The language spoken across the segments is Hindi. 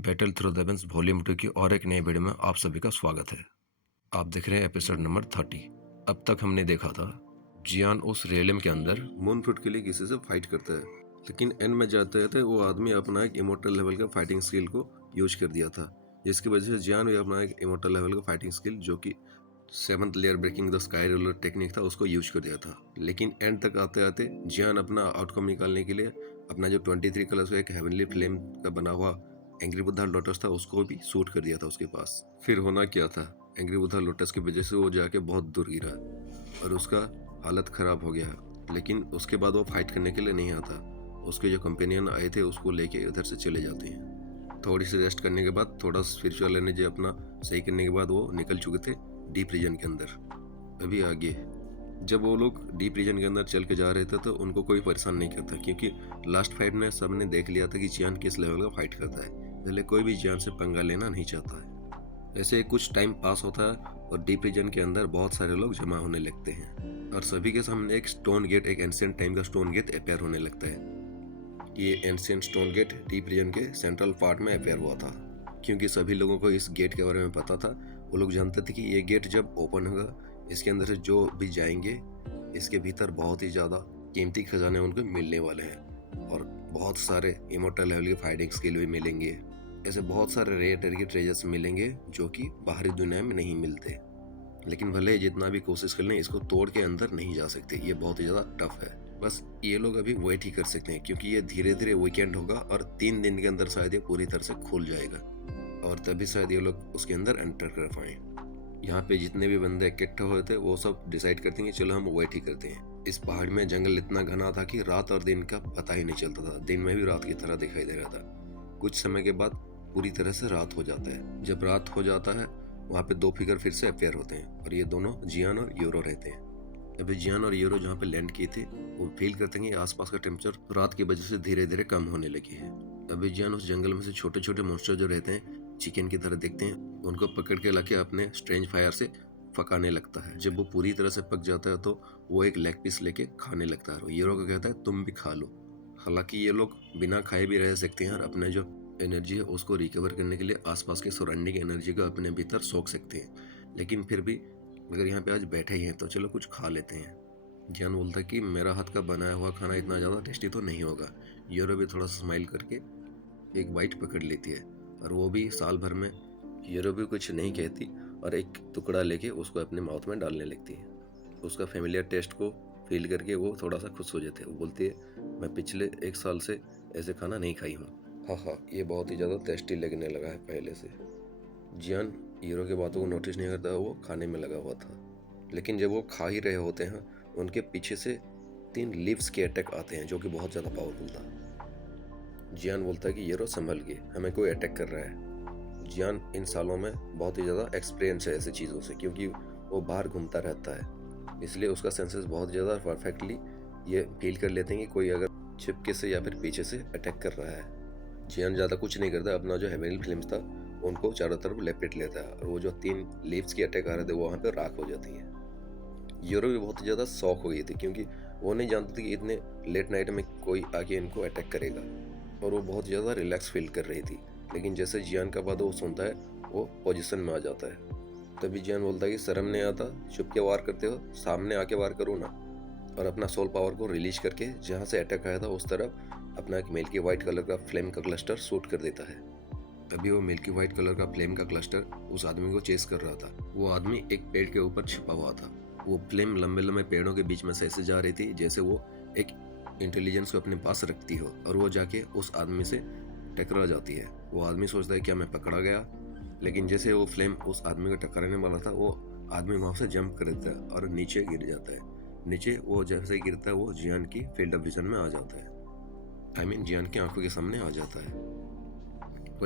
Battle through the veins volume 2 की और एक नई वीडियो में आप सभी का स्वागत है। आप देख रहे हैं एपिसोड नंबर 30। अब तक हमने देखा था जियान उस रेलम के अंदर मून फ्रूट के लिए किसी से फाइट करता है, लेकिन एंड में जाते जाते वो आदमी अपना एक इमोर्टल लेवल का फाइटिंग स्किल को यूज कर दिया था, जिसकी वजह से जियान भी अपना एक इमोर्टल लेवल का फाइटिंग स्किल जो कि 7th layer breaking the sky roller technique था उसको यूज कर दिया था। लेकिन एंड तक आते आते जियान अपना आउटकम निकालने के लिए अपना जो 23 कलर्स का एक हेवनली फ्लेम का बना हुआ एंग्री बुद्धा लोटस था उसको भी सूट कर दिया था उसके पास। फिर होना क्या था, एंग्री बुद्धा लोटस की वजह से वो जाके बहुत दूर गिरा और उसका हालत खराब हो गया। लेकिन उसके बाद वो फाइट करने के लिए नहीं आता, उसके जो कंपेनियन आए थे उसको लेके उधर से चले जाते हैं। थोड़ी सी रेस्ट करने के बाद, थोड़ा स्पिरिचुअल एनर्जी अपना सही करने के बाद वो निकल चुके थे डीप रीजन के अंदर। अभी आगे जब वो लोग डीप रीजन के अंदर चल के जा रहे थे तो उनको कोई परेशान नहीं करता, क्योंकि लास्ट फाइट में सबने देख लिया था कि जियान किस लेवल का फाइट करता है, इसलिए कोई भी जियान से पंगा लेना नहीं चाहता है। ऐसे कुछ टाइम पास होता है और डीप रीजन के अंदर बहुत सारे लोग जमा होने लगते हैं और सभी के सामने एक स्टोन गेट, एक एंशिएंट टाइम का स्टोन गेट अपेयर होने लगता है। ये ancient stone gate deep region के सेंट्रल पार्ट में अपेयर हुआ था, क्योंकि सभी लोगों को इस गेट के बारे में पता था। वो लोग जानते थे कि ये गेट जब ओपन होगा, इसके अंदर से जो भी जाएंगे इसके भीतर बहुत ही ज़्यादा कीमती खजाने उनको मिलने वाले हैं और बहुत सारे इमोर्टल लेवल के फाइटिंग स्किल भी मिलेंगे। ऐसे बहुत सारे रेयर टारगेट ट्रेजर्स मिलेंगे जो कि बाहरी दुनिया में नहीं मिलते। लेकिन भले जितना भी कोशिश कर लें, इसको तोड़ के अंदर नहीं जा सकते, ये बहुत ही ज़्यादा टफ है। बस ये लोग अभी वेट ही कर सकते हैं, क्योंकि ये धीरे धीरे वीकेंड होगा और 3 दिन के अंदर शायद ये पूरी तरह से खुल जाएगा और तभी शायद ये लोग उसके अंदर एंटर कर पाए। यहाँ पे जितने भी बंदे इकट्ठे हुए थे वो सब डिसाइड करते हैं कि चलो हम वेट ही करते हैं। इस पहाड़ में जंगल इतना घना था कि रात और दिन का पता ही नहीं चलता था, दिन में भी रात की तरह दिखाई दे रहा था। कुछ समय के बाद पूरी तरह से रात हो जाता है। जब रात हो जाता है वहाँ पे 2 फिगर फिर से अपेयर होते हैं और ये दोनों जियान और यूरो रहते हैं। अभी जियान और यूरो जहाँ पे लैंड किए थे वो फील करते हैं कि आसपास का टेम्परेचर रात की वजह से धीरे धीरे कम होने लगी है। अभी जियान उस जंगल में से छोटे छोटे मॉन्स्टर जो रहते हैं चिकन की तरह दिखते हैं, उनको पकड़ के लाके अपने स्ट्रेंज फायर से पकाने लगता है। जब वो पूरी तरह से पक जाता है तो वो एक लेग पीस लेके खाने लगता है। हीरो को कहता है तुम भी खा लो। हालांकि ये लोग बिना खाए भी रह सकते हैं और अपने जो एनर्जी है उसको रिकवर करने के लिए आसपास के सराउंडिंग एनर्जी को अपने भीतर सोख सकते हैं। लेकिन फिर भी अगर यहाँ पे आज बैठे ही हैं तो चलो कुछ खा लेते हैं। जियान बोलता है कि मेरा हाथ का बनाया हुआ खाना इतना ज़्यादा टेस्टी तो नहीं होगा। यूरो भी थोड़ा सा स्माइल करके एक बाइट पकड़ लेती है और वो भी साल भर में यूरो भी कुछ नहीं कहती और एक टुकड़ा लेके उसको अपने माउथ में डालने लगती है। उसका फेमिलियर टेस्ट को फील करके वो थोड़ा सा खुश हो जाते हैं। वो बोलती है मैं पिछले 1 साल से ऐसे खाना नहीं खाई हूँ। हाँ, ये बहुत ही ज़्यादा टेस्टी लगने लगा है पहले से। जियान हीरो की बातों को नोटिस नहीं करता, वो खाने में लगा हुआ था। लेकिन जब वो खा ही रहे होते हैं उनके पीछे से 3 लीव्स के अटैक आते हैं जो कि बहुत ज़्यादा पावरफुल था। जियान बोलता है कि हीरो संभल के, हमें कोई अटैक कर रहा है। जियान इन सालों में बहुत ही ज़्यादा एक्सपीरियंस है ऐसी चीज़ों से, क्योंकि वो बाहर घूमता रहता है, इसलिए उसका सेंसेस बहुत ज़्यादा परफेक्टली ये फील कर लेते हैं कि कोई अगर छिपके से या फिर पीछे से अटैक कर रहा है। जियान ज़्यादा कुछ नहीं करता, अपना जो हेवनली फ्लेम्स था उनको चारों तरफ लपेट लेता है और वो जो 3 लीव्स की अटैक आ रहे थे वो वहाँ पर राख हो जाती हैं। यूरो भी बहुत ही ज़्यादा शौक हो गई थी, क्योंकि वो नहीं जानती थी कि इतने लेट नाइट में कोई आके इनको अटैक करेगा और वो बहुत ज़्यादा रिलैक्स फील कर रही थी। लेकिन जैसे जियान का बात वो सुनता है वो पोजीशन में आ जाता है। तभी जियान बोलता है कि शर्म नहीं आता, छुप के वार करते हो, सामने आके वार करो ना। और अपना सोल पावर को रिलीज करके जहाँ से अटैक आया था उस तरफ अपना एक मिल्की वाइट कलर का फ्लेम का क्लस्टर शूट कर देता है। तभी वो मिल्की वाइट कलर का फ्लेम का क्लस्टर उस आदमी को चेस कर रहा था। वो आदमी एक पेड़ के ऊपर छिपा हुआ था। वो फ्लेम लंबे लंबे पेड़ों के बीच में से ऐसे जा रही थी जैसे वो एक इंटेलिजेंस को अपने पास रखती हो और वो जाके उस आदमी से टकरा जाती है। वो आदमी सोचता है क्या मैं पकड़ा गया, लेकिन जैसे वो फ्लेम उस आदमी को टकराने वाला था वो आदमी वहाँ से जंप कर देता है और नीचे गिर जाता है। नीचे वो जैसे ही गिरता है वो जियान की फील्ड ऑफ विजन में आ जाता है। जियान की आंखों के सामने आ जाता है।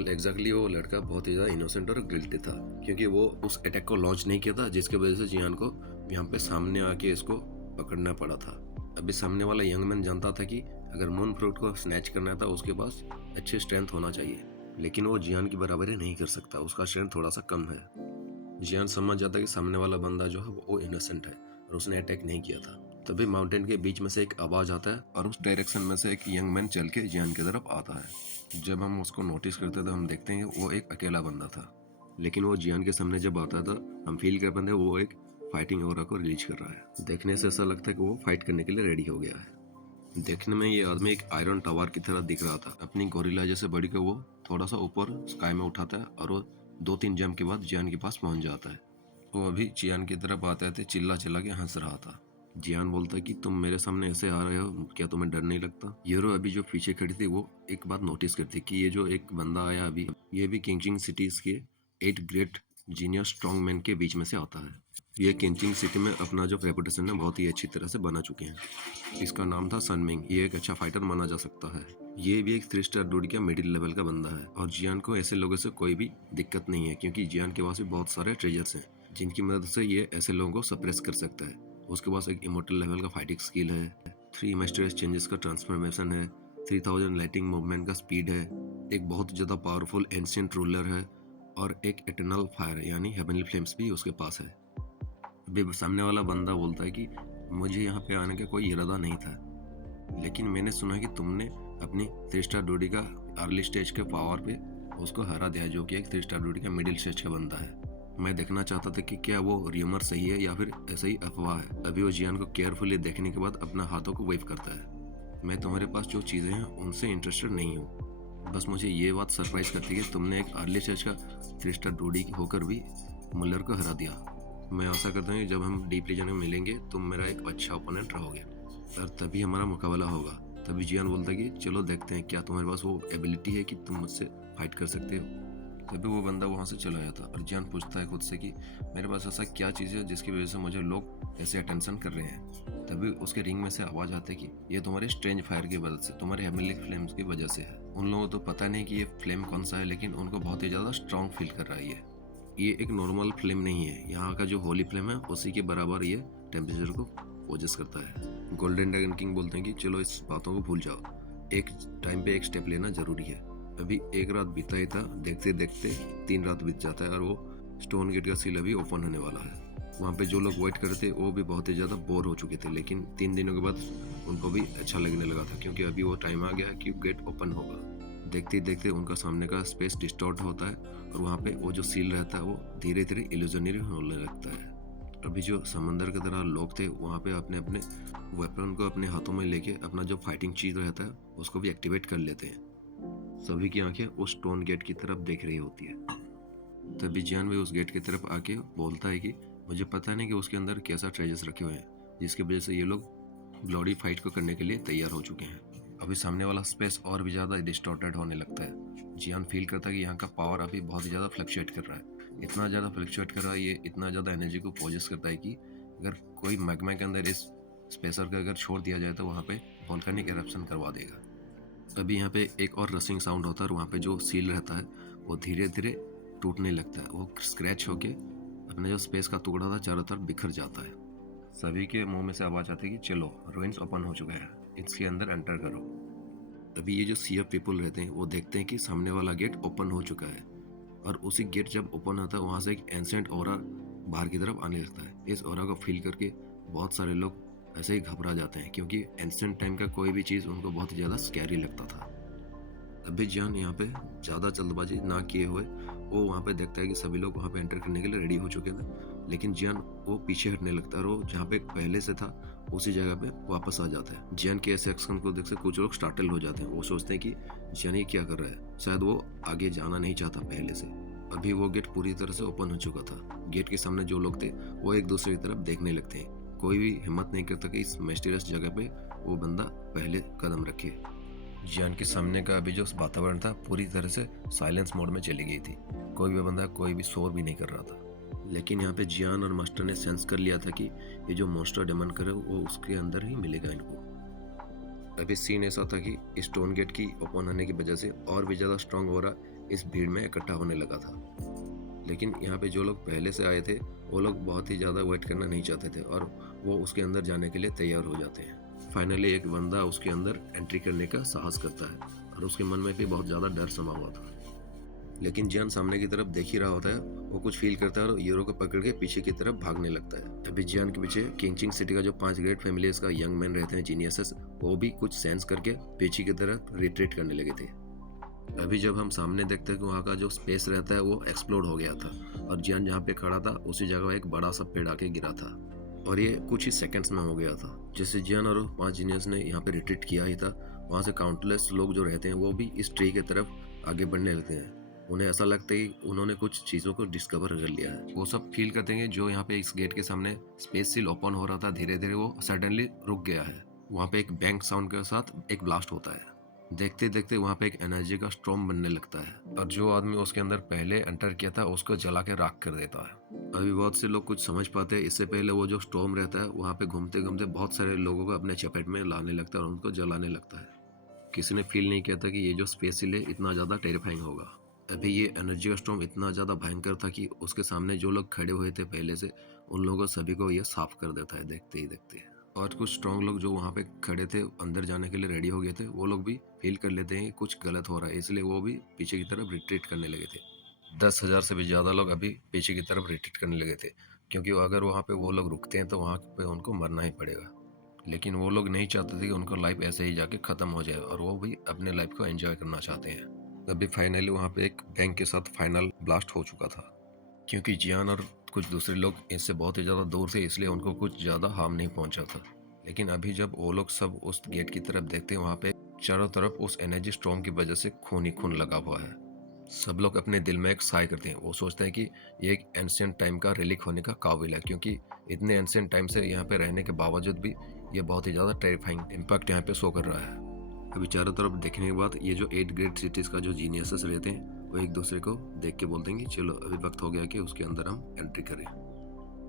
एग्जैक्टली वो लड़का बहुत ही ज़्यादा इनोसेंट और गिल्टी था, क्योंकि वो उस अटैक को लॉन्च नहीं किया था जिसकी वजह से जियान को यहाँ पे सामने आके इसको पकड़ना पड़ा था। अभी सामने वाला यंग मैन जानता था कि अगर मून फ्रूट को स्नैच करना था उसके पास अच्छी स्ट्रेंथ होना चाहिए, लेकिन वो जियान की बराबरी नहीं कर सकता, उसका स्ट्रेंथ थोड़ा सा कम है। जियान समझ जाता कि सामने वाला बंदा जो है वो इनोसेंट है और उसने अटैक नहीं किया था। तभी माउंटेन के बीच में से एक आवाज आता है और उस डायरेक्शन में से एक यंग मैन चल के जियान की तरफ आता है। जब हम उसको नोटिस करते तो हम देखते हैं कि वो एक अकेला बंदा था, लेकिन वो जियान के सामने जब आता था हम फील कर पाते हैं वो एक फाइटिंग ऑरा को रिलीज कर रहा है। देखने से ऐसा लगता है कि वो फाइट करने के लिए रेडी हो गया है। देखने में ये आदमी एक आयरन टावर की तरह दिख रहा था। अपनी गोरिल्ला जैसे बॉडी को वो थोड़ा सा ऊपर स्काई में उठाता है और वो 2-3 जंप के बाद जियान के पास पहुंच जाता है। वो अभी जियान की तरफ आते थे चिल्ला चिल्ला के हंस रहा था। जियान बोलता है कि तुम मेरे सामने ऐसे आ रहे हो, क्या तुम्हें डर नहीं लगता? यूरो अभी जो पीछे खड़ी थी वो एक बात नोटिस करती कि ये जो एक बंदा आया अभी, ये भी किंगचिंग सिटीज के 8 ग्रेट जीनियस स्ट्रॉन्ग मैन के बीच में से आता है। ये किंगचिंग सिटी में अपना जो रेपुटेशन है बहुत ही अच्छी तरह से बना चुके हैं। इसका नाम था सनमिंग। ये एक अच्छा फाइटर माना जा सकता है। ये भी एक 3 स्टार ड्यूटी का मिडिल लेवल का बंदा है और जियान को ऐसे लोगों से कोई भी दिक्कत नहीं है, क्योंकि जियान के पास भी बहुत सारे ट्रेजर्स हैं जिनकी मदद से ये ऐसे लोगों को सप्रेस कर सकता है। उसके पास एक इमोर्टल लेवल का फाइटिंग स्किल है, 3 मास्टर्स चेंजेस का ट्रांसफॉर्मेशन है, 3000 लाइटिंग मूवमेंट का स्पीड है, एक बहुत ज़्यादा पावरफुल एंशिएंट रूलर है और एक इटर्नल फायर यानी हेवनली फ्लेम्स भी उसके पास है। अभी सामने वाला बंदा बोलता है कि मुझे यहाँ पे आने का कोई इरादा नहीं था, लेकिन मैंने सुना कि तुमने अपनी 3 स्टार ड्यूटी का अर्ली स्टेज के पावर पे उसको हरा दिया, जो कि एक 3 स्टार ड्यूटी का मिडिल स्टेज का बंदा है। मैं देखना चाहता था कि क्या वो र्यूमर सही है या फिर ऐसा ही अफवाह है। अभी वो जियान को केयरफुली देखने के बाद अपना हाथों को वेव करता है। मैं तुम्हारे पास जो चीज़ें हैं उनसे इंटरेस्टेड नहीं हूँ, बस मुझे ये बात सरप्राइज करती है कि तुमने एक अर्ली स्टेज का 3 स्टार ड्यूटी होकर भी मुल्लर को हरा दिया। मैं आशा करता हूँ कि जब हम डीप रीजन में मिलेंगे तुम मेरा एक अच्छा ओपोनेंट रहोगे और तभी हमारा मुकाबला होगा। तभी जियान बोलता है कि चलो देखते हैं क्या तुम्हारे पास वो एबिलिटी है कि तुम मुझसे फाइट कर सकते हो। तभी वो बंदा वहाँ से चला जाता और जियान पूछता है खुद से कि मेरे पास ऐसा क्या चीज़ है जिसकी वजह से मुझे लोग ऐसे अटेंशन कर रहे हैं। तभी उसके रिंग में से आवाज़ आती है कि ये तुम्हारे स्ट्रेंज फायर की वजह से, तुम्हारे हेवनली फ्लेम्स की वजह से है। उन लोगों को तो पता नहीं कि ये फ्लेम कौन सा है, लेकिन उनको बहुत ही ज़्यादा स्ट्रॉन्ग फील कर रहा है। ये एक नॉर्मल फ्लेम नहीं है, यहाँ का जो होली फ्लेम है उसी के बराबर ये टेम्परेचर को पोजेस करता है। गोल्डन ड्रैगन किंग बोलते हैं कि चलो इस बातों को भूल जाओ, एक टाइम पे एक स्टेप लेना जरूरी है। अभी एक रात बीता ही था, देखते देखते 3 रात बीत जाता है और वो स्टोन गेट का सील अभी ओपन होने वाला है। वहाँ पे जो लोग वेट कर रहे थे वो भी बहुत ही ज़्यादा बोर हो चुके थे, लेकिन 3 दिनों के बाद उनको भी अच्छा लगने लगा था, क्योंकि अभी वो टाइम आ गया कि गेट ओपन होगा। देखते देखते उनका सामने का स्पेस डिस्टॉर्ट होता है और वहाँ पे वो जो सील रहता है वो धीरे धीरे इल्यूजनरी होने लगता है। अभी जो समंदर की तरह लोग थे वहाँ पे अपने अपने वेपन को अपने हाथों में लेके अपना जो फाइटिंग चीज रहता है उसको भी एक्टिवेट कर लेते हैं। सभी की आंखें उस स्टोन गेट की तरफ देख रही होती है। तभी जियान भी उस गेट की तरफ आके बोलता है कि मुझे पता नहीं कि उसके अंदर कैसा ट्रेजर्स रखे हुए हैं जिसकी वजह से ये लोग ब्लडी फाइट को करने के लिए तैयार हो चुके हैं। अभी सामने वाला स्पेस और भी ज़्यादा डिस्टॉर्टेड होने लगता है। जियान फील करता है कि यहाँ का पावर अभी बहुत ज़्यादा फ्लक्चुएट कर रहा है, इतना ज़्यादा फ्लक्चुएट कर रहा है, ये इतना ज़्यादा एनर्जी को पोजेस करता है कि अगर कोई मैग्मा के अंदर इस स्पेसर को अगर छोड़ दिया जाए तो वहाँ पे वोल्केनिक एरप्शन करवा देगा। अभी यहाँ पे एक और रसिंग साउंड होता है और वहाँ पे जो सील रहता है वो धीरे धीरे टूटने लगता है। वो स्क्रैच होके अपने जो स्पेस का टुकड़ा था चारों तरफ बिखर जाता है। सभी के मुंह में से आवाज़ आती है कि चलो रुइंस ओपन हो चुका है, इसके अंदर एंटर करो। अभी ये जो सी ऑफ पीपल रहते हैं वो देखते हैं कि सामने वाला गेट ओपन हो चुका है और उसी गेट जब ओपन होता है वहाँ से एक एंसेंट ऑरा बाहर की तरफ आने लगता है। इस ऑरा को फील करके बहुत सारे लोग ऐसे ही घबरा जाते हैं, क्योंकि एंसेंट टाइम का कोई भी चीज़ उनको बहुत ही ज़्यादा स्कैरी लगता था। अभी जियान यहाँ पे ज़्यादा जल्दबाजी ना किए हुए वो वहाँ पे देखता है कि सभी लोग वहाँ पे एंटर करने के लिए रेडी हो चुके थे, लेकिन जियान वो पीछे हटने लगता है और वो जहाँ पे पहले से था उसी जगह पे वापस आ जाता है। जियान के ऐसे एक्शन को देख से कुछ लोग स्टार्टल हो जाते हैं। वो सोचते हैं कि जियान ये क्या कर रहा है, शायद वो आगे जाना नहीं चाहता पहले से। अभी वो गेट पूरी तरह से ओपन हो चुका था। गेट के सामने जो लोग थे वो एक दूसरे की तरफ देखने लगते हैं। कोई भी हिम्मत नहीं करता कि इस मिस्टीरियस जगह पे वो बंदा पहले कदम रखे। जियान के सामने का अभी जो वातावरण था पूरी तरह से साइलेंस मोड में चली गई थी। कोई भी बंदा कोई भी शोर भी नहीं कर रहा था, लेकिन यहाँ पे जियान और मास्टर ने सेंस कर लिया था कि ये जो मॉन्स्टर डेमन करे वो उसके अंदर ही मिलेगा इनको। अभी सीन ऐसा था कि स्टोन गेट की ओपन होने की वजह से और भी ज़्यादा स्ट्रॉन्ग हो रहा इस भीड़ में इकट्ठा होने लगा था, लेकिन यहाँ पे जो लोग पहले से आए थे वो लोग बहुत ही ज़्यादा वेट करना नहीं चाहते थे और वो उसके अंदर जाने के लिए तैयार हो जाते हैं। फाइनली एक बंदा उसके अंदर एंट्री करने का साहस करता है और उसके मन में भी बहुत ज़्यादा डर समा हुआ था, लेकिन जियान सामने की तरफ देख ही रहा होता है। वो कुछ फील करता है और यूरो को पकड़ के पीछे की तरफ भागने लगता है। अभी जियान के पीछे किंगचिंग सिटी का जो 5 ग्रेट फैमिलीज का यंग मैन रहते हैं जीनियसेस, वो भी कुछ सेंस करके पीछे की तरफ रिट्रीट करने लगे थे। अभी जब हम सामने देखते हैं कि वहाँ का जो स्पेस रहता है वो एक्सप्लोड हो गया था और जियान जहाँ पे खड़ा था उसी जगह एक बड़ा सा पेड़ आके गिरा था और ये कुछ ही सेकंड्स में हो गया था। जैसे जियान और 5 जीनियस ने यहाँ पे रिट्रीट किया ही था, वहाँ से काउंटलेस लोग जो रहते हैं वो भी इस ट्री की तरफ आगे बढ़ने लगते हैं। उन्हें ऐसा लगता है कि उन्होंने कुछ चीज़ों को डिस्कवर कर लिया है। वो सब फील करते हैं जो यहाँ पे इस गेट के सामने स्पेस सील ओपन हो रहा था, धीरे धीरे वो सडनली रुक गया है। वहाँ पे एक बैंग साउंड के साथ एक ब्लास्ट होता है। देखते देखते वहाँ पे एक एनर्जी का स्टॉर्म बनने लगता है और जो आदमी उसके अंदर पहले एंटर किया था उसको जला के राख कर देता है। अभी बहुत से लोग कुछ समझ पाते हैं, इससे पहले वो जो स्टॉर्म रहता है वहाँ पे घूमते घूमते बहुत सारे लोगों को अपने चपेट में लाने लगता है और उनको जलाने लगता है। किसी ने फील नहीं किया था कि ये जो स्पेस सील है इतना ज़्यादा टेरिफाइंग होगा। अभी ये एनर्जी का स्टॉर्म इतना ज़्यादा भयंकर था कि उसके सामने जो लोग खड़े हुए थे पहले से, उन लोगों सभी को ये साफ कर देता है देखते ही देखते। और कुछ स्ट्रॉन्ग लोग जो वहाँ पे खड़े थे अंदर जाने के लिए रेडी हो गए थे, वो लोग भी फील कर लेते हैं कि कुछ गलत हो रहा है, इसलिए वो भी पीछे की तरफ रिट्रीट करने लगे थे। 10,000 से भी ज़्यादा लोग अभी पीछे की तरफ रिट्रीट करने लगे थे, क्योंकि अगर वहाँ पे वो लोग रुकते हैं तो वहाँ पे उनको मरना ही पड़ेगा। लेकिन वो लोग नहीं चाहते थे कि उनको लाइफ ऐसे ही जाके ख़त्म हो जाए और वो भी अपने लाइफ को एंजॉय करना चाहते हैं। अभी फाइनली वहाँ पे एक बैंक के साथ फाइनल ब्लास्ट हो चुका था, क्योंकि जियान और कुछ दूसरे लोग इससे बहुत ही ज़्यादा दूर थे, इसलिए उनको कुछ ज़्यादा हार्म नहीं पहुंचा था। लेकिन अभी जब वो लोग सब उस गेट की तरफ देखते हैं, वहाँ पे चारों तरफ उस एनर्जी स्टॉर्म की वजह से खून ही खून लगा हुआ है। सब लोग अपने दिल में एक साय करते हैं। वो सोचते हैं कि ये एक एंशिएंट टाइम का रिलीक होने का काबिल है, क्योंकि इतने एंशिएंट टाइम से यहाँ पे रहने के बावजूद भी ये बहुत ही ज़्यादा टेरिफाइंग इम्पैक्ट यहाँ पे शो कर रहा है। अभी चारों तरफ देखने के बाद ये जो 8 ग्रेट सिटीज़ का जो जीनियसेस रहते हैं वो एक दूसरे को देख के बोलते हैं कि चलो अभी वक्त हो गया कि उसके अंदर हम एंट्री करें।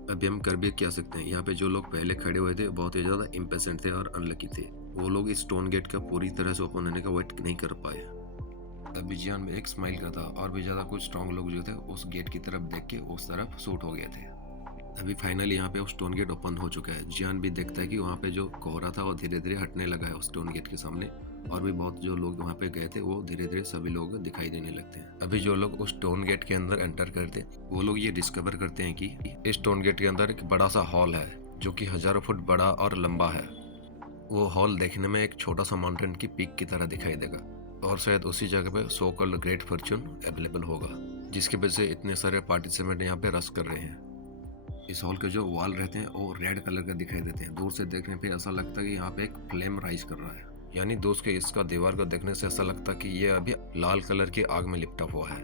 अभी हम कर भी क्या सकते हैं। यहाँ पे जो लोग पहले खड़े हुए थे बहुत ही ज़्यादा इम्पेशेंट थे और अनलकी थे। वो लोग इस स्टोन गेट का पूरी तरह से ओपन होने का वेट नहीं कर पाए। अभी जियान में एक स्माइल करता और भी ज़्यादा कुछ स्ट्रॉन्ग लोग जो थे उस गेट की तरफ देख के उस तरफ शूट हो गए थे। अभी फाइनली यहाँ पे वो स्टोन गेट ओपन हो चुका है। जियान भी देखता है कि वहाँ पे जो कोहरा था वो धीरे धीरे हटने लगा है उस स्टोन गेट के सामने, और भी बहुत जो लोग वहाँ पे गए थे वो धीरे धीरे सभी लोग दिखाई देने लगते हैं। अभी जो लोग उस स्टोन गेट के अंदर एंटर करते वो लोग ये डिस्कवर करते हैं कि इस स्टोन गेट के अंदर एक बड़ा सा हॉल है जो कि हजारों फुट बड़ा और लंबा है। वो हॉल देखने में एक छोटा सा माउंटेन की पीक की तरह दिखाई देगा और शायद उसी जगह पे so called great Fortune available होगा, जिसकी वजह से इतने सारे पार्टिसिपेंट यहाँ पे रश कर रहे हैं। इस हॉल के जो वॉल रहते हैं वो रेड कलर का दिखाई देते हैं। दूर से देखने पे ऐसा लगता है कि यहाँ पे एक फ्लेम राइज कर रहा है, यानी दोस्त के इसका दीवार को देखने से ऐसा लगता है कि ये अभी लाल कलर की आग में लिपटा हुआ है।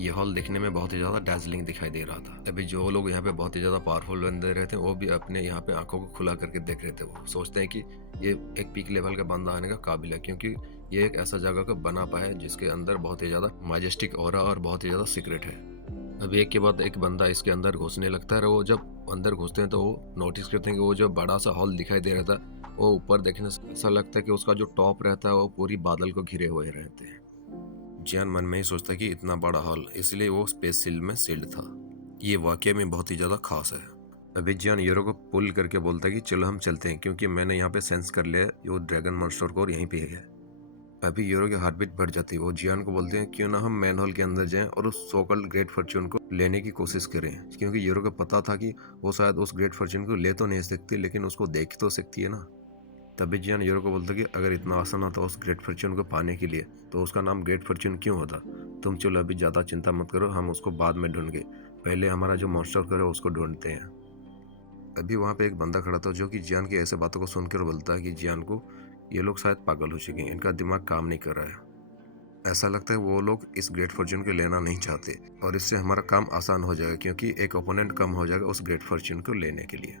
ये हॉल देखने में बहुत ही ज्यादा डैजलिंग दिखाई दे रहा था। अभी जो लोग यहाँ पे बहुत ही ज्यादा पावरफुल बंदे रहते हैं वो भी अपने यहाँ पे आंखों को खुला करके देख रहे थे। वो सोचते हैं कि ये एक पीक लेवल का बंदा आने का काबिल है, क्योंकि ये एक ऐसा जगह को बना पाया है जिसके अंदर बहुत ही ज्यादा मैजेस्टिक ऑरा और बहुत ही ज्यादा सीक्रेट है। अभी एक के बाद एक बंदा इसके अंदर घुसने लगता है और वो जब अंदर घुसते हैं तो वो नोटिस करते हैं कि वो जो बड़ा सा हॉल दिखाई दे रहा था वो ऊपर देखने से ऐसा लगता है कि उसका जो टॉप रहता है वो पूरी बादल को घिरे हुए रहते हैं। जियान मन में ही सोचता है कि इतना बड़ा हॉल, इसलिए वो स्पेस सील में सील्ड था। ये वाकई में बहुत ही ज़्यादा खास है। अभी जियान यूरो को पुल करके बोलता है कि चलो हम चलते हैं, क्योंकि मैंने यहाँ पे सेंस कर लिया वो ड्रैगन मॉन्स्टर कोर यहीं पे है। अभी यूरो की हार्ट बीट बढ़ जाती है। वो जियान को बोलते हैं क्यों ना हम मैन होल के अंदर जाएं और उस सोकल्ड ग्रेट फॉर्च्यून को लेने की कोशिश करें, क्योंकि यूरो को पता था कि वो शायद उस ग्रेट फॉर्च्यून को ले तो नहीं सकती लेकिन उसको देख तो सकती है ना। तभी जियान यूरो को बोलता कि अगर इतना आसान होता उस ग्रेट फॉर्च्यून को पाने के लिए तो उसका नाम ग्रेट फॉर्च्यून क्यों होता। तुम चलो अभी ज़्यादा चिंता मत करो, हम उसको बाद में ढूंढेंगे, पहले हमारा जो मॉन्स्टर करो उसको ढूंढते हैं। अभी वहाँ पे एक बंदा खड़ा था जो कि जियान की ऐसे बातों को सुनकर बोलता है कि जियान को ये लोग शायद पागल हो चुके हैं, इनका दिमाग काम नहीं कर रहा है। ऐसा लगता है वो लोग इस ग्रेट फॉर्च्यून को लेना नहीं चाहते और इससे हमारा काम आसान हो जाएगा, क्योंकि एक ओपोनेंट कम हो जाएगा उस ग्रेट फॉर्च्यून को लेने के लिए।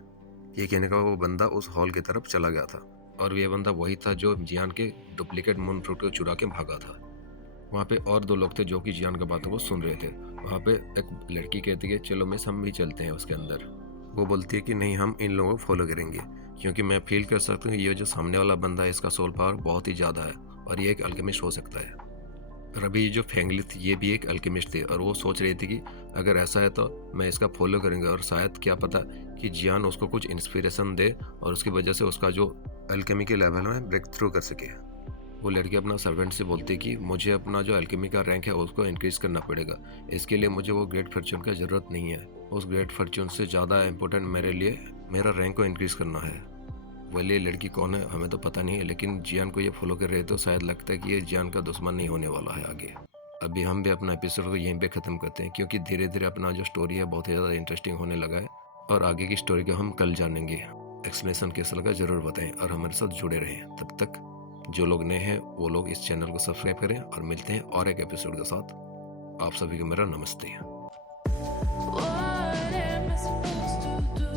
ये कहने का वो बंदा उस हॉल की तरफ चला गया था और ये बंदा वही था जो जियान के डुप्लीकेट मून फ्रूट को चुरा के भागा था। वहाँ पे और 2 लोग थे जो कि जियान की बातों को सुन रहे थे। वहाँ पे एक लड़की कहती है चलो मिस हम भी चलते हैं उसके अंदर। वो बोलती है कि नहीं, हम इन लोगों को फॉलो करेंगे, क्योंकि मैं फील कर सकता हूँ ये जो सामने वाला बंदा है इसका सोल पावर बहुत ही ज़्यादा है और ये एक अल्केमिस्ट हो सकता है। और अभी जो फेंगली थी ये भी एक अल्केमिस्ट थी और वो सोच रही थी कि अगर ऐसा है तो मैं इसका फॉलो करेंगे और शायद क्या पता कि जियान उसको कुछ इंस्पिरेशन दे और उसकी वजह से उसका जो अल्केमी के लेवल में ब्रेक थ्रू कर सके। वो लड़की अपना सर्वेंट से बोलती कि मुझे अपना जो एल्केमी का रैंक है उसको इंक्रीज़ करना पड़ेगा। इसके लिए मुझे वो ग्रेट फॉर्च्यून का ज़रूरत नहीं है। उस ग्रेट फॉर्च्यून से ज़्यादा इम्पोर्टेंट मेरे लिए मेरा रैंक को इंक्रीज़ करना है। वैसे ये लड़की कौन है हमें तो पता नहीं है, लेकिन जियान को ये फॉलो कर रहे तो शायद लगता है कि ये जियान का दुश्मन नहीं होने वाला है आगे। अभी हम भी अपना एपिसोड को यहीं पे ख़त्म करते हैं, क्योंकि धीरे धीरे अपना जो स्टोरी है बहुत ही ज़्यादा इंटरेस्टिंग होने लगा है और आगे की स्टोरी को हम कल जानेंगे। एक्सप्लेनेशन कैसा लगा ज़रूर बताएं और हमारे साथ जुड़े रहें। तब तक जो लोग नए हैं वो लोग इस चैनल को सब्सक्राइब करें और मिलते हैं और एक एपिसोड के साथ। आप सभी को मेरा नमस्ते। What am I supposed to do?